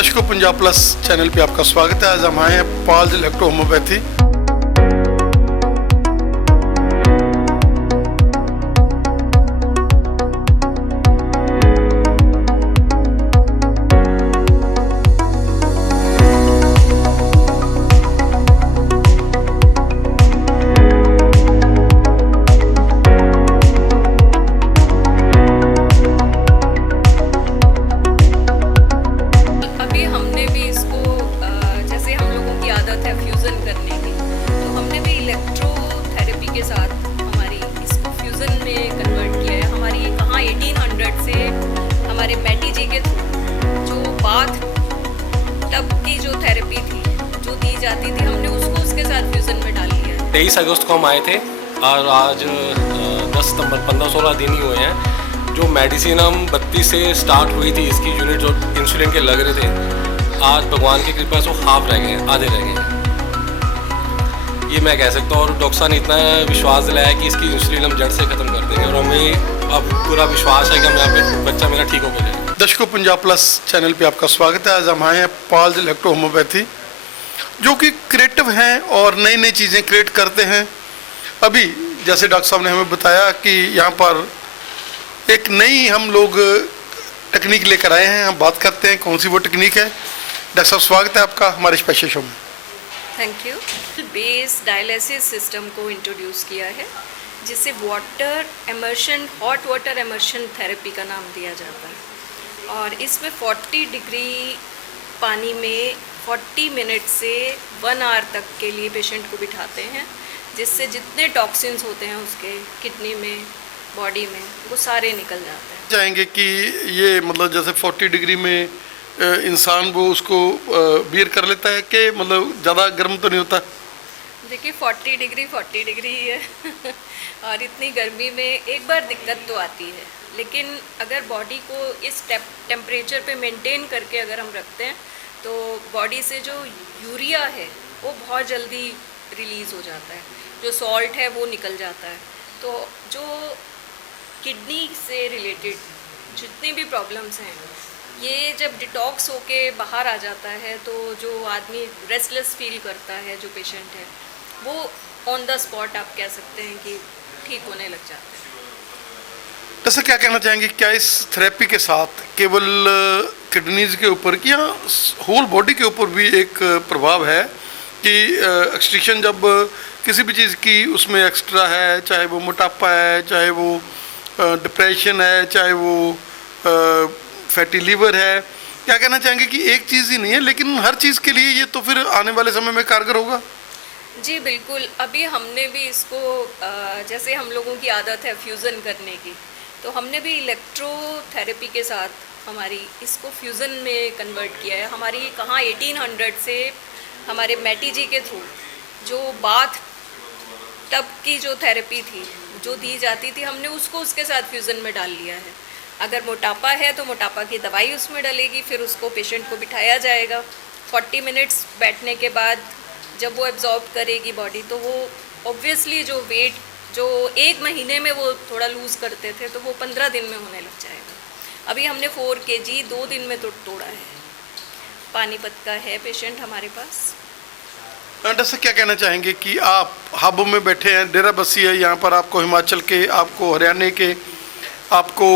दर्शकों, Punjab plus channel पे आपका स्वागत है। आज हम आए हैं पाल्स इलेक्ट्रो होम्योपैथी। के साथ हमारी इसको फ्यूज़न में कन्वर्ट किया है। हमारी ये कहाँ 1800 से हमारे मैटी जी के थ्रू जो बाथ टब की जो थेरेपी थी जो दी जाती थी, हमने उसको उसके साथ फ्यूज़न में डाल लिया है। 23 अगस्त को हम आए थे और आज 10 सितंबर 15-16 दिन ही हुए हैं। जो मेडिसिन हम 32 से स्टार्ट हुई थी, इसकी यूनिट जो इंसुलिन के लग रहे थे, आज भगवान की कृपा से वो हाफ रह गए, आधे रह गए। ये मैं कह सकता हूँ। और डॉक्टर साहब ने इतना विश्वास दिलाया कि इसकी इंसुलिन हम जड़ से ख़त्म कर देंगे और हमें अब पूरा विश्वास है कि हम यहाँ पे बच्चा मेरा ठीक हो गया। दर्शकों, पंजाब प्लस चैनल पे आपका स्वागत है। आज हम आए हैं पाल्स इलेक्ट्रो होम्योपैथी, जो कि क्रिएटिव हैं और नई नई चीज़ें क्रिएट करते हैं। अभी जैसे डॉक्टर साहब ने हमें बताया कि यहाँ पर एक नई हम लोग टेक्निक लेकर आए हैं। हम बात करते हैं कौन सी वो टेक्निक है। डॉक्टर साहब, स्वागत है आपका हमारे स्पेशल शो में। Thank you. Base dialysis system को इंट्रोड्यूस किया है, जिसे water immersion, hot water immersion therapy का नाम दिया जाता है। और इसमें 40 डिग्री पानी में 40 मिनट से 1 आवर तक के लिए पेशेंट को बिठाते हैं, जिससे जितने टॉक्सिन्स होते हैं उसके किडनी में, बॉडी में, वो सारे निकल जाते हैं। चाहेंगे कि ये मतलब जैसे 40 डिग्री में इंसान वो उसको बियर कर लेता है कि मतलब ज़्यादा गर्म तो नहीं होता? देखिए 40 डिग्री ही है और इतनी गर्मी में एक बार दिक्कत तो आती है, लेकिन अगर बॉडी को इस टेम्परेचर पे मेंटेन करके अगर हम रखते हैं तो बॉडी से जो यूरिया है वो बहुत जल्दी रिलीज़ हो जाता है, जो सॉल्ट है वो निकल जाता है। तो जो किडनी से रिलेटेड जितनी भी प्रॉब्लम्स हैं, ये जब डिटॉक्स होके बाहर आ जाता है तो जो आदमी रेस्टलेस फील करता है, जो पेशेंट है, वो ऑन द स्पॉट आप कह सकते हैं कि ठीक होने लग जाते हैं। जैसे क्या कहना चाहेंगे, क्या इस थेरेपी के साथ केवल किडनीज के ऊपर कि या होल बॉडी के ऊपर भी एक प्रभाव है कि एक्सट्रीशन जब किसी भी चीज़ की उसमें एक्स्ट्रा है, चाहे वो मोटापा है, चाहे वो डिप्रेशन है, चाहे वो फैटी लीवर है, क्या कहना चाहेंगे कि एक चीज़ ही नहीं है लेकिन हर चीज़ के लिए ये तो फिर आने वाले समय में कारगर होगा? जी बिल्कुल। अभी हमने भी इसको जैसे हम लोगों की आदत है फ्यूज़न करने की, तो हमने भी इलेक्ट्रोथेरेपी के साथ हमारी इसको फ्यूज़न में कन्वर्ट किया है। हमारी कहाँ 1800 से हमारे मैटी जी के थ्रू जो बाथ टब की जो थेरेपी थी जो दी जाती थी, हमने उसको उसके साथ फ्यूज़न में डाल लिया है। अगर मोटापा है तो मोटापा की दवाई उसमें डलेगी, फिर उसको पेशेंट को बिठाया जाएगा। 40 मिनट्स बैठने के बाद जब वो एब्जॉर्ब करेगी बॉडी, तो वो ऑब्वियसली जो वेट जो 1 महीने में वो थोड़ा लूज़ करते थे, तो वो 15 दिन में होने लग जाएगा। अभी हमने 4 kg 2 दिन में तो तोड़ा है। पानीपत का है पेशेंट हमारे पास। डॉक्टर साहब, क्या कहना चाहेंगे कि आप हब में बैठे हैं, डेरा बस्सी है यहाँ पर, आपको हिमाचल के, आपको हरियाणा के, आपको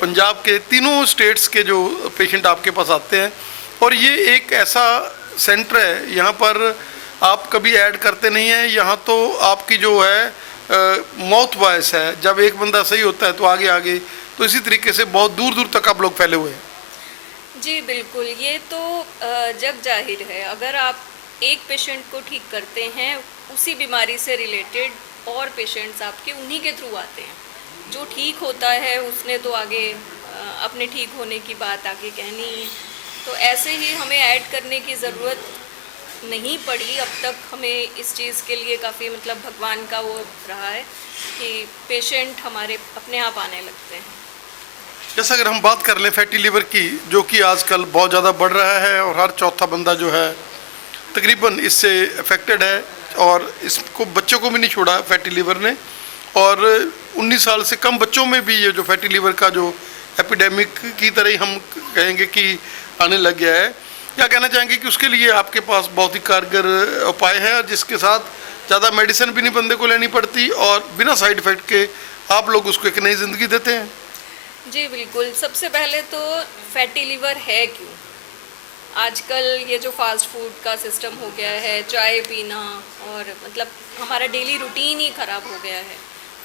पंजाब के, तीनों स्टेट्स के जो पेशेंट आपके पास आते हैं, और ये एक ऐसा सेंटर है यहाँ पर आप कभी ऐड करते नहीं हैं। यहाँ तो आपकी जो है माउथ वॉइस है, जब एक बंदा सही होता है तो आगे आगे, तो इसी तरीके से बहुत दूर दूर तक आप लोग फैले हुए हैं। जी बिल्कुल। ये तो जग जाहिर है, अगर आप एक पेशेंट को ठीक करते हैं, उसी बीमारी से रिलेटेड और पेशेंट्स आपके उन्हीं के थ्रू आते हैं। जो ठीक होता है उसने तो आगे अपने ठीक होने की बात आगे कहनी है, तो ऐसे ही हमें ऐड करने की ज़रूरत नहीं पड़ी अब तक। हमें इस चीज़ के लिए काफ़ी मतलब भगवान का वो रहा है कि पेशेंट हमारे अपने आप आने लगते हैं। जैसा अगर हम बात कर लें फैटी लीवर की, जो कि आजकल बहुत ज़्यादा बढ़ रहा है और हर चौथा बंदा जो है तकरीबन इससे अफेक्टेड है, और इसको बच्चों को भी नहीं छोड़ा फैटी लीवर ने, और 19 साल से कम बच्चों में भी ये जो फैटी लीवर का जो एपिडेमिक की तरह ही हम कहेंगे कि आने लग गया है। क्या कहना चाहेंगे कि उसके लिए आपके पास बहुत ही कारगर उपाय है जिसके साथ ज़्यादा मेडिसिन भी नहीं बंदे को लेनी पड़ती और बिना साइड इफ़ेक्ट के आप लोग उसको एक नई ज़िंदगी देते हैं? जी बिल्कुल। सबसे पहले तो फैटी लिवर है क्यों? आजकल ये जो फास्ट फूड का सिस्टम हो गया है, चाय पीना और मतलब हमारा डेली रूटीन ही ख़राब हो गया है,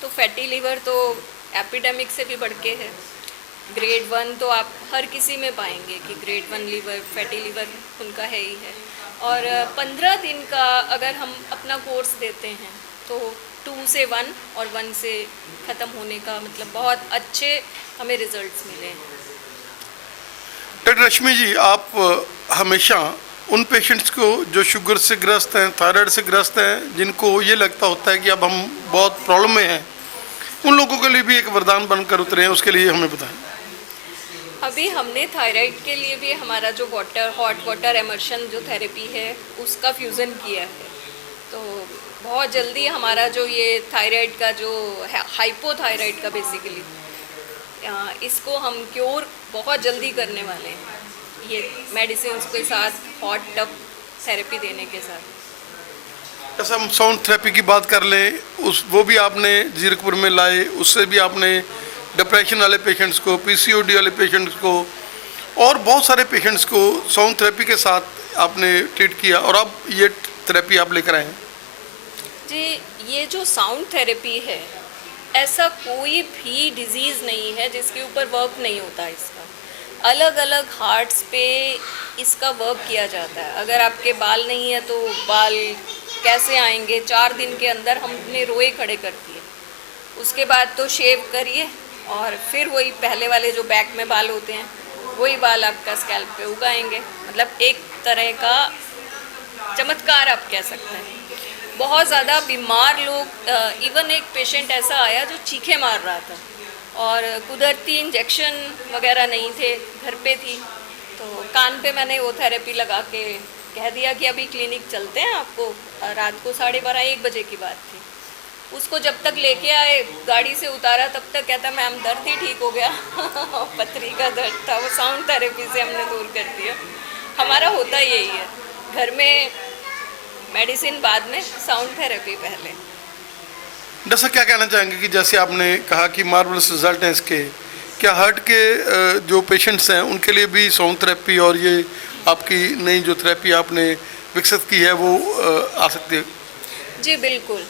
तो फैटी लिवर तो एपिडेमिक से भी बढ़ के है। ग्रेड 1 तो आप हर किसी में पाएंगे कि ग्रेड 1 लीवर फैटी लिवर उनका है ही है। और 15 दिन का अगर हम अपना कोर्स देते हैं तो 2 से 1 और 1 से ख़त्म होने का मतलब बहुत अच्छे हमें रिजल्ट्स मिले हैं। डॉक्टर रश्मि जी, आप हमेशा उन पेशेंट्स को जो शुगर से ग्रस्त हैं, थायराइड से ग्रस्त हैं, जिनको ये लगता होता है कि अब हम बहुत प्रॉब्लम में हैं, उन लोगों के लिए भी एक वरदान बनकर उतरे हैं, उसके लिए हमें बताएं। अभी हमने थायराइड के लिए भी हमारा जो हॉट वाटर इमर्शन जो थेरेपी है उसका फ्यूज़न किया है। तो बहुत जल्दी हमारा जो ये थायराइड का जो हाइपोथायराइड का बेसिकली इसको हम क्योर बहुत जल्दी करने वाले हैं, ये मेडिसिन के साथ हॉट टब थेरेपी देने के साथ। जैसे हम साउंड थेरेपी की बात कर लें, वो भी आपने जीरकपुर में लाए, उससे भी आपने डिप्रेशन वाले पेशेंट्स को, पीसीओडी वाले पेशेंट्स को और बहुत सारे पेशेंट्स को साउंड थेरेपी के साथ आपने ट्रीट किया और अब ये थेरेपी आप लेकर आए हैं। जी, ये जो साउंड थेरेपी है, ऐसा कोई भी डिजीज़ नहीं है जिसके ऊपर वर्क नहीं होता है। इसका अलग अलग हार्ट्स पे इसका वर्क किया जाता है। अगर आपके बाल नहीं है तो बाल कैसे आएंगे? 4 दिन के अंदर हमने रोए खड़े कर दिए। उसके बाद तो शेव करिए और फिर वही पहले वाले जो बैक में बाल होते हैं वही बाल आपका स्कैल्प पे उगाएंगे। मतलब एक तरह का चमत्कार आप कह सकते हैं। बहुत ज़्यादा बीमार लोग, इवन एक पेशेंट ऐसा आया जो चीखे मार रहा था और कुदरती इंजेक्शन वगैरह नहीं थे, घर पे थी, तो कान पे मैंने वो थेरेपी लगा के कह दिया कि अभी क्लिनिक चलते हैं आपको। रात को 12:30-1 बजे की बात थी। उसको जब तक लेके आए, गाड़ी से उतारा, तब तक कहता मैम दर्द ही ठीक हो गया पथरी का दर्द था, वो साउंड थेरेपी से हमने दूर कर दिया। हमारा होता यही है, घर में मेडिसिन बाद में, साउंड थेरेपी पहले। डॉक्टर क्या कहना चाहेंगे कि जैसे आपने कहा कि मार्वलस रिजल्ट हैं इसके, क्या हार्ट के जो पेशेंट्स हैं उनके लिए भी साउंड थेरेपी और ये आपकी नई जो थेरेपी आपने विकसित की है वो आ सकती है? जी बिल्कुल।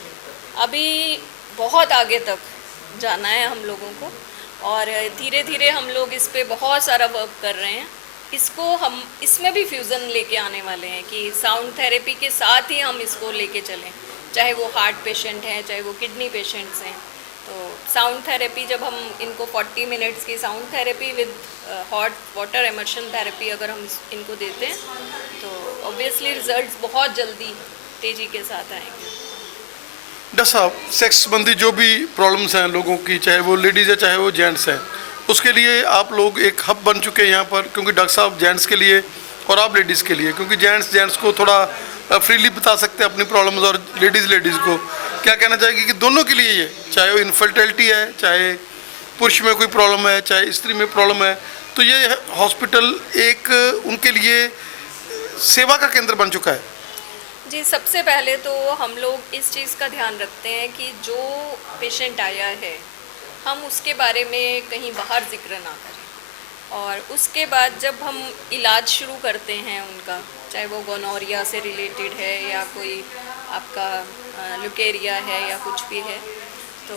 अभी बहुत आगे तक जाना है हम लोगों को और धीरे धीरे हम लोग इस पे बहुत सारा वर्क कर रहे हैं। इसको हम इसमें भी फ्यूज़न लेके आने वाले हैं कि साउंड थेरेपी के साथ ही हम इसको लेके चलें, चाहे वो हार्ट पेशेंट हैं, चाहे वो किडनी पेशेंट्स हैं। तो साउंड थेरेपी जब हम इनको 40 मिनट्स की sound therapy with hot water immersion therapy अगर हम इनको देते हैं तो ऑब्वियसली रिजल्ट्स बहुत जल्दी तेज़ी के साथ आएंगे। डॉक्टर साहब, सेक्स संबंधी जो भी प्रॉब्लम्स हैं लोगों की, चाहे वो लेडीज़ है चाहे वो जेंट्स हैं, उसके लिए आप लोग एक हब बन चुके हैं यहाँ पर, क्योंकि डॉक्टर साहब जेंट्स के लिए और आप लेडीज़ के लिए, क्योंकि जेंट्स को थोड़ा फ्रीली बता सकते हैं अपनी प्रॉब्लम्स और लेडीज़ को क्या कहना चाहेगी कि दोनों के लिए ये, चाहे वो इनफर्टिलिटी है, चाहे पुरुष में कोई प्रॉब्लम है, चाहे स्त्री में प्रॉब्लम है, तो ये हॉस्पिटल एक उनके लिए सेवा का केंद्र बन चुका है। जी, सबसे पहले तो हम लोग इस चीज़ का ध्यान रखते हैं कि जो पेशेंट आया है हम उसके बारे में कहीं बाहर जिक्र ना करें, और उसके बाद जब हम इलाज शुरू करते हैं उनका, चाहे वो गोनोरिया से रिलेटेड है या कोई आपका ल्यूकेरिया है या कुछ भी है, तो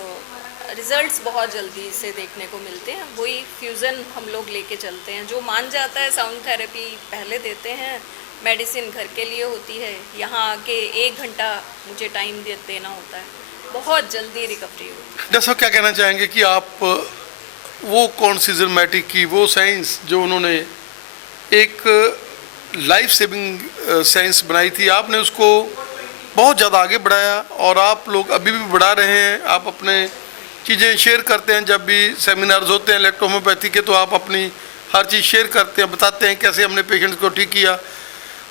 रिज़ल्ट्स बहुत जल्दी से देखने को मिलते हैं। वही फ्यूज़न हम लोग लेके चलते हैं। जो मान जाता है साउंड थेरेपी पहले देते हैं, मेडिसिन घर के लिए होती है, यहाँ आके 1 घंटा मुझे टाइम देना होता है, बहुत जल्दी रिकवरी होती है। डॉक्टर क्या कहना चाहेंगे कि आप वो कौन सी ज़िम्मेटिक की वो साइंस जो उन्होंने एक लाइफ सेविंग साइंस बनाई थी, आपने उसको बहुत ज़्यादा आगे बढ़ाया और आप लोग अभी भी बढ़ा रहे हैं। आप अपने चीज़ें शेयर करते हैं, जब भी सेमिनार्स होते हैं इलेक्ट्रोहोम्योपैथी के, तो आप अपनी हर चीज़ शेयर करते हैं, बताते हैं कैसे हमने पेशेंट्स को ठीक किया।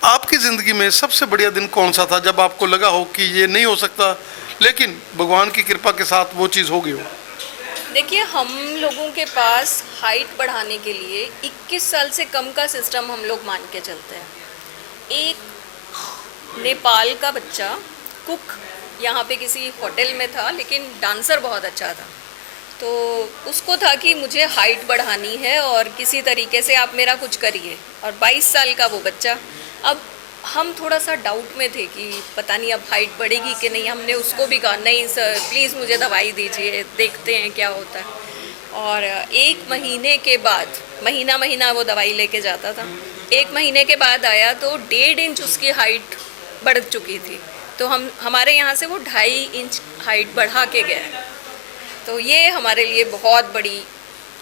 आपकी ज़िंदगी में सबसे बढ़िया दिन कौन सा था जब आपको लगा हो कि ये नहीं हो सकता, लेकिन भगवान की कृपा के साथ वो चीज़ हो गई हो? देखिए, हम लोगों के पास हाइट बढ़ाने के लिए 21 साल से कम का सिस्टम हम लोग मान के चलते हैं। एक नेपाल का बच्चा कुक यहाँ पे किसी होटल में था, लेकिन डांसर बहुत अच्छा था। तो उसको था कि मुझे हाइट बढ़ानी है और किसी तरीके से आप मेरा कुछ करिए, और 22 साल का वो बच्चा। अब हम थोड़ा सा डाउट में थे कि पता नहीं अब हाइट बढ़ेगी कि नहीं। हमने उसको भी कहा नहीं सर प्लीज़ मुझे दवाई दीजिए, देखते हैं क्या होता है। और 1 महीने के बाद, महीना वो दवाई लेके जाता था। 1 महीने के बाद आया तो 1.5 इंच उसकी हाइट बढ़ चुकी थी। तो हमारे यहाँ से वो 2.5 इंच हाइट बढ़ा के गया। तो ये हमारे लिए बहुत बड़ी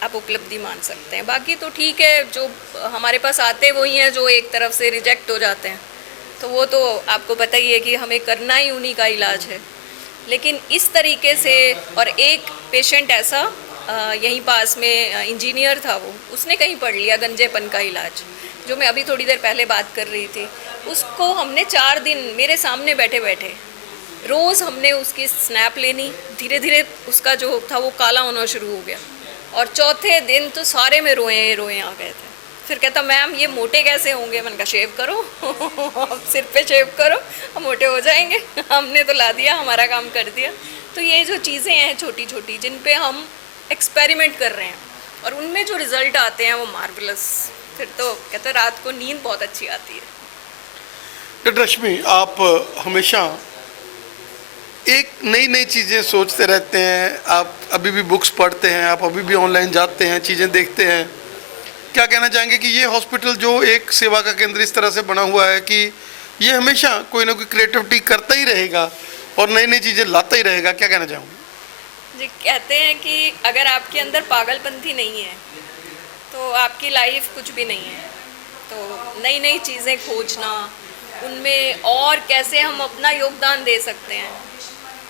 आप उपलब्धि मान सकते हैं। बाकी तो ठीक है, जो हमारे पास आते वही हैं जो एक तरफ से रिजेक्ट हो जाते हैं, तो वो तो आपको पता ही है कि हमें करना ही उन्हीं का इलाज है। लेकिन इस तरीके से, और एक पेशेंट ऐसा यहीं पास में इंजीनियर था, वो उसने कहीं पढ़ लिया गंजेपन का इलाज, जो मैं अभी थोड़ी देर पहले बात कर रही थी। उसको हमने 4 दिन मेरे सामने बैठे बैठे रोज़ हमने उसकी स्नैप लेनी, धीरे धीरे उसका जो था वो काला होना शुरू हो गया, और चौथे दिन तो सारे में रोए आ गए थे। फिर कहता मैम ये मोटे कैसे होंगे? मैंने कहा शेव करो आप सिर पे शेव करो, हम मोटे हो जाएंगे। हमने तो ला दिया, हमारा काम कर दिया। तो ये जो चीज़ें हैं छोटी छोटी, जिन पे हम एक्सपेरिमेंट कर रहे हैं और उनमें जो रिज़ल्ट आते हैं वो मार्वलस, फिर तो कहते रात को नींद बहुत अच्छी आती है। डॉक्टर रश्मि, आप हमेशा एक नई चीज़ें सोचते रहते हैं। आप अभी भी बुक्स पढ़ते हैं, आप अभी भी ऑनलाइन जाते हैं, चीज़ें देखते हैं। क्या कहना चाहेंगे कि ये हॉस्पिटल जो एक सेवा का केंद्र इस तरह से बना हुआ है कि ये हमेशा कोई ना कोई क्रिएटिविटी करता ही रहेगा और नई चीज़ें लाता ही रहेगा, क्या कहना चाहूँगा? जी, कहते हैं कि अगर आपके अंदर पागलपंती नहीं है तो आपकी लाइफ कुछ भी नहीं है। तो नई चीज़ें खोजना, उनमें और कैसे हम अपना योगदान दे सकते हैं,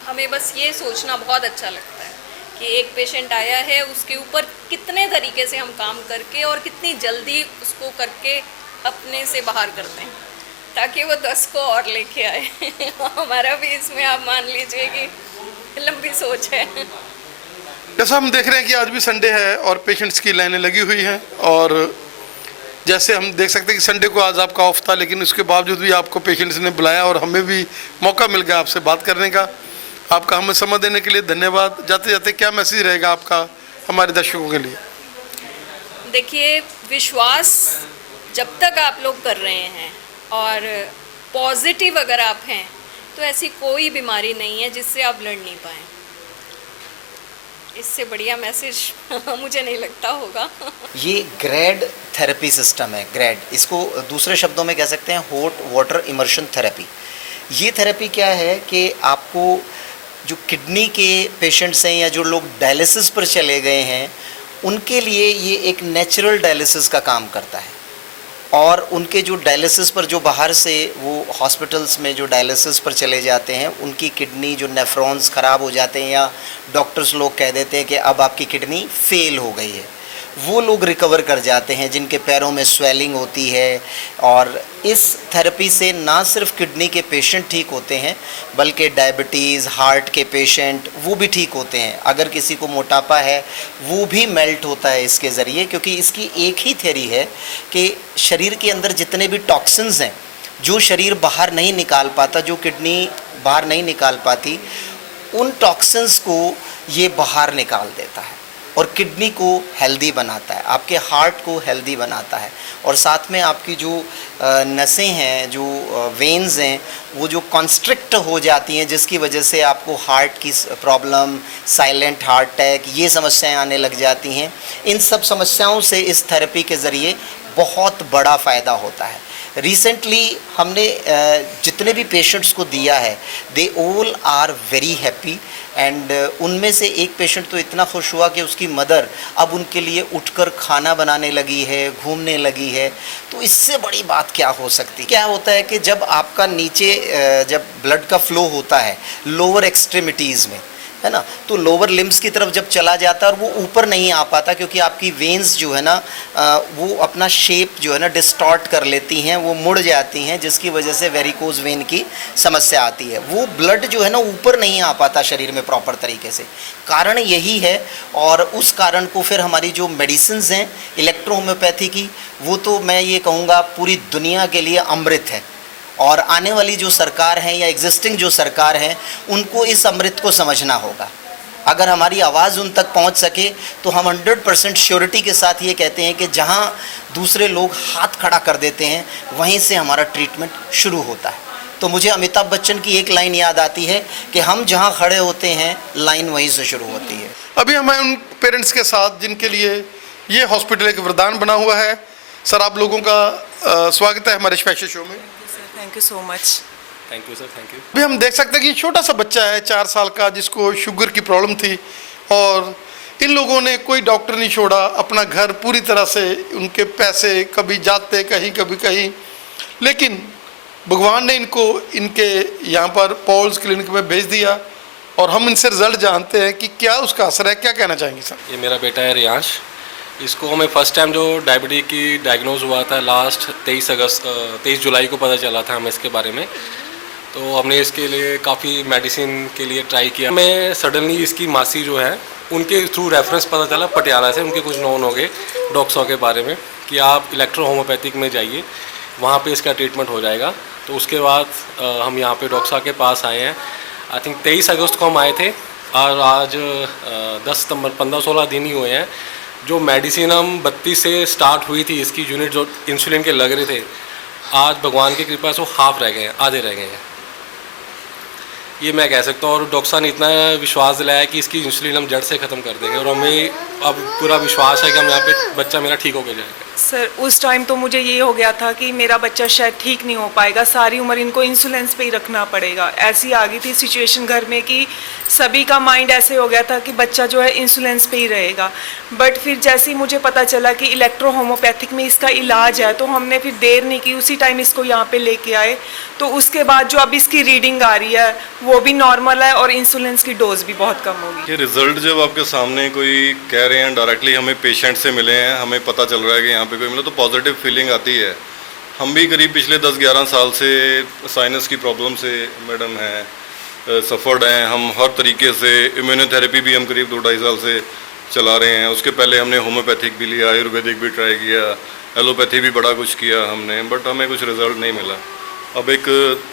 हमें बस ये सोचना बहुत अच्छा लगता है कि एक पेशेंट आया है, उसके ऊपर कितने तरीके से हम काम करके और कितनी जल्दी उसको करके अपने से बाहर करते हैं ताकि वो 10 को और लेके आए। हमारा भी इसमें आप मान लीजिए कि लंबी सोच है। जैसा हम देख रहे हैं कि आज भी संडे है और पेशेंट्स की लाइनें लगी हुई हैं, और जैसे हम देख सकते हैं कि संडे को आज आपका ऑफ था, लेकिन उसके बावजूद भी आपको पेशेंट्स ने बुलाया और हमें भी मौका मिल गया आपसे बात करने का। आपका हमें समय देने के लिए धन्यवाद। जाते जाते क्या मैसेज रहेगा आपका हमारे दर्शकों के लिए? देखिए, विश्वास जब तक आप लोग कर रहे हैं और पॉजिटिव अगर आप हैं तो ऐसी कोई बीमारी नहीं है जिससे आप लड़ नहीं पाएँ। इससे बढ़िया मैसेज मुझे नहीं लगता होगा। ये ग्रेड थेरेपी सिस्टम है। ग्रेड, इसको दूसरे शब्दों में कह सकते हैं हॉट वाटर इमर्शन थेरेपी। ये थेरेपी क्या है कि आपको जो किडनी के पेशेंट्स हैं या जो लोग डायलिसिस पर चले गए हैं, उनके लिए ये एक नेचुरल डायलिसिस का काम करता है। और उनके जो डायलिसिस पर जो बाहर से वो हॉस्पिटल्स में जो डायलिसिस पर चले जाते हैं, उनकी किडनी जो नेफ्रॉन्स ख़राब हो जाते हैं या डॉक्टर्स लोग कह देते हैं कि अब आपकी किडनी फेल हो गई है, वो लोग रिकवर कर जाते हैं जिनके पैरों में स्वेलिंग होती है। और इस थेरेपी से ना सिर्फ किडनी के पेशेंट ठीक होते हैं बल्कि डायबिटीज़, हार्ट के पेशेंट वो भी ठीक होते हैं। अगर किसी को मोटापा है वो भी मेल्ट होता है इसके ज़रिए, क्योंकि इसकी एक ही थ्योरी है कि शरीर के अंदर जितने भी टॉक्सिन्स हैं जो शरीर बाहर नहीं निकाल पाता, जो किडनी बाहर नहीं निकाल पाती, उन टॉक्सिन्स को ये बाहर निकाल देता है और किडनी को हेल्दी बनाता है, आपके हार्ट को हेल्दी बनाता है। और साथ में आपकी जो नसें हैं, जो वेन्स हैं, वो जो कॉन्स्ट्रिक्ट हो जाती हैं जिसकी वजह से आपको हार्ट की प्रॉब्लम, साइलेंट हार्ट अटैक, ये समस्याएं आने लग जाती हैं। इन सब समस्याओं से इस थेरेपी के ज़रिए बहुत बड़ा फ़ायदा होता है। रिसेंटली हमने जितने भी पेशेंट्स को दिया है, they all are very happy. And उनमें से एक पेशेंट तो इतना खुश हुआ कि उसकी मदर अब उनके लिए उठकर खाना बनाने लगी है, घूमने लगी है। तो इससे बड़ी बात क्या हो सकती? क्या होता है कि जब आपका नीचे जब ब्लड का फ्लो होता है लोअर एक्सट्रीमिटीज़ में, है ना, तो लोअर लिम्स की तरफ जब चला जाता है और वो ऊपर नहीं आ पाता, क्योंकि आपकी वेन्स जो है ना वो अपना शेप जो है ना डिस्टॉर्ट कर लेती हैं, वो मुड़ जाती हैं, जिसकी वजह से वेरिकोज वेन की समस्या आती है। वो ब्लड जो है ना ऊपर नहीं आ पाता शरीर में प्रॉपर तरीके से, कारण यही है। और उस कारण को फिर हमारी जो मेडिसिन्स हैं इलेक्ट्रो होम्योपैथी की, वो तो मैं ये कहूँगा पूरी दुनिया के लिए अमृत है। और आने वाली जो सरकार है या एग्जिस्टिंग जो सरकार है, उनको इस अमृत को समझना होगा। अगर हमारी आवाज़ उन तक पहुंच सके तो हम 100% श्योरिटी के साथ ये कहते हैं कि जहां दूसरे लोग हाथ खड़ा कर देते हैं, वहीं से हमारा ट्रीटमेंट शुरू होता है। तो मुझे अमिताभ बच्चन की एक लाइन याद आती है कि हम जहां खड़े होते हैं, लाइन वहीं से शुरू होती है। अभी हम हैं उन पेरेंट्स के साथ जिनके लिए ये हॉस्पिटल एक वरदान बना हुआ है। सर, आप लोगों का स्वागत है हमारे स्पेशल शो में। Thank you so much. Thank you sir, thank you. अभी हम देख सकते हैं कि छोटा सा बच्चा है 4 साल का, जिसको शुगर की प्रॉब्लम थी, और इन लोगों ने कोई डॉक्टर नहीं छोड़ा, अपना घर पूरी तरह से, उनके पैसे कभी जाते कहीं कभी कहीं, लेकिन भगवान ने इनको इनके यहाँ पर पॉल्स क्लिनिक में भेज दिया और हम इनसे रिजल्ट जानते हैं कि क्या उसका असर है। क्या कहना चाहेंगे सर? ये मेरा बेटा है रियांश। इसको हमें फर्स्ट टाइम जो डायबिटीज की डायग्नोज हुआ था लास्ट 23 जुलाई को पता चला था हमें इसके बारे में। तो हमने इसके लिए काफ़ी मेडिसिन के लिए ट्राई किया। हमें सडनली इसकी मासी जो है उनके थ्रू रेफरेंस पता चला पटियाला से, उनके कुछ नोन हो गए डॉक्टरों के बारे में कि आप इलेक्ट्रो होम्योपैथिक में जाइए, वहाँ पे इसका ट्रीटमेंट हो जाएगा। तो उसके बाद हम यहाँ पे डॉक्टर साहब के पास आए हैं। आई थिंक 23 अगस्त को हम आए थे और आज 10 सितंबर 15-16 दिन ही हुए हैं। जो मेडिसिन हम 32 से स्टार्ट हुई थी, इसकी यूनिट जो इंसुलिन के लग रहे थे, आज भगवान की कृपा से वो हाफ रह गए हैं, आधे रह गए हैं, ये मैं कह सकता हूँ। और डॉक्टर साहब ने इतना विश्वास दिलाया कि इसकी इंसुलिन हम जड़ से ख़त्म कर देंगे और हमें अब पूरा विश्वास है कि हम यहाँ पे बच्चा मेरा ठीक होकर जाएगा। सर, उस टाइम तो मुझे ये हो गया था कि मेरा बच्चा शायद ठीक नहीं हो पाएगा, सारी उम्र इनको इंसुलिन पे ही रखना पड़ेगा। ऐसी आ गई थी सिचुएशन घर में कि सभी का माइंड ऐसे हो गया था कि बच्चा जो है इंसुलिन पे ही रहेगा। बट फिर जैसे ही मुझे पता चला कि इलेक्ट्रो होम्योपैथिक में इसका इलाज है, तो हमने फिर देर नहीं की, उसी टाइम इसको यहाँ पे लेके आए। तो उसके बाद जो अब इसकी रीडिंग आ रही है वो भी नॉर्मल है और इंसुलिन की डोज भी बहुत कम होगी। ये रिजल्ट जब आपके सामने कोई कह रहे हैं, डायरेक्टली हमें पेशेंट से मिले हैं, हमें पता चल रहा है कि यहाँ पे कोई मिला, तो पॉजिटिव फीलिंग आती है। हम भी करीब पिछले 10-11 साल से साइनस की प्रॉब्लम से मैडम हैं, सफ़र्ड हैं। हम हर तरीके से इम्यूनोथेरेपी भी हम करीब 2-2.5 साल से चला रहे हैं। उसके पहले हमने होम्योपैथिक भी लिया, आयुर्वेदिक भी ट्राई किया, एलोपैथी भी बड़ा कुछ किया हमने, बट हमें कुछ रिजल्ट नहीं मिला। अब एक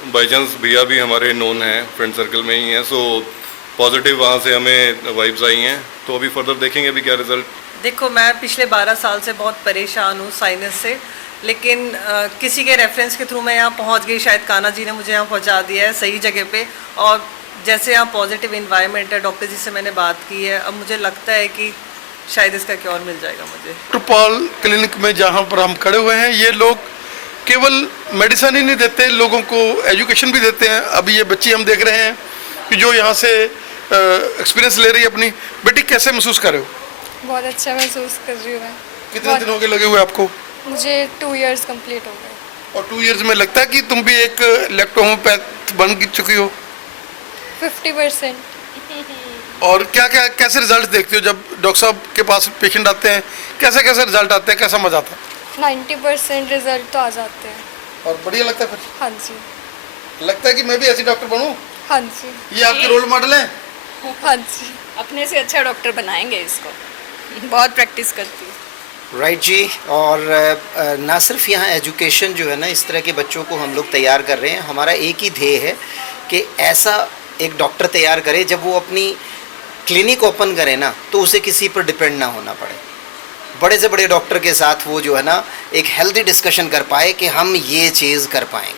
बाई चांस भैया भी हमारे नोन हैं, फ्रेंड सर्कल में ही हैं, सो पॉजिटिव वहाँ से हमें वाइब्स आई हैं। तो अभी फर्दर देखेंगे अभी क्या रिज़ल्ट। देखो, मैं पिछले 12 साल से बहुत परेशान हूँ साइनस से, लेकिन किसी के रेफरेंस के थ्रू मैं यहाँ पहुँच गई। शायद कान्हा जी ने मुझे यहाँ पहुँचा दिया है सही जगह पे। और जैसे यहाँ पॉजिटिव इन्वायरमेंट है, डॉक्टर जी से मैंने बात की है, अब मुझे लगता है कि शायद इसका क्योर मिल जाएगा मुझे। डॉक्टर पॉल क्लिनिक में जहाँ पर हम खड़े हुए हैं, ये लोग केवल मेडिसिन ही नहीं देते, लोगों को एजुकेशन भी देते हैं। अभी ये बच्ची हम देख रहे हैं कि जो यहाँ से एक्सपीरियंस ले रही है अपनी। बेटी, कैसे महसूस कर रहे हो? बहुत अच्छा महसूस कर रही हूँ मैं। कितने दिन हो गए लगे हुए आपको? मुझे 2 इयर्स कंप्लीट हो गए। और 2 इयर्स में लगता है कि तुम भी एक इलेक्ट्रो होम्योपैथ बन चुकी हो? 50%। और क्या क्या कैसे रिजल्ट देखते हो जब डॉक्टर साहब के पास पेशेंट आते हैं? कैसे कैसे रिजल्ट आते हैं, कैसा मजा आता है? 90% रिजल्ट तो आ जाते हैं। और बढ़िया लगता है फिर? हाँ जी। लगता है कि मैं भी ऐसी डॉक्टर बनूं? हाँ जी। ये आपके रोल मॉडल हैं? हाँ जी। अपने से अच्छा डॉक्टर बनाएंगे इसको, बहुत प्रैक्टिस करती है। राइट जी। और ना सिर्फ यहाँ एजुकेशन जो है ना, इस तरह के बच्चों को हम लोग तैयार कर रहे हैं। हमारा एक ही ध्येय है कि ऐसा एक डॉक्टर तैयार करे, जब वो अपनी क्लिनिक ओपन करे ना, तो उसे किसी पर डिपेंड ना होना पड़े। बड़े से बड़े डॉक्टर के साथ वो जो है ना एक हेल्दी डिस्कशन कर पाए कि हम ये चीज़ कर पाएंगे।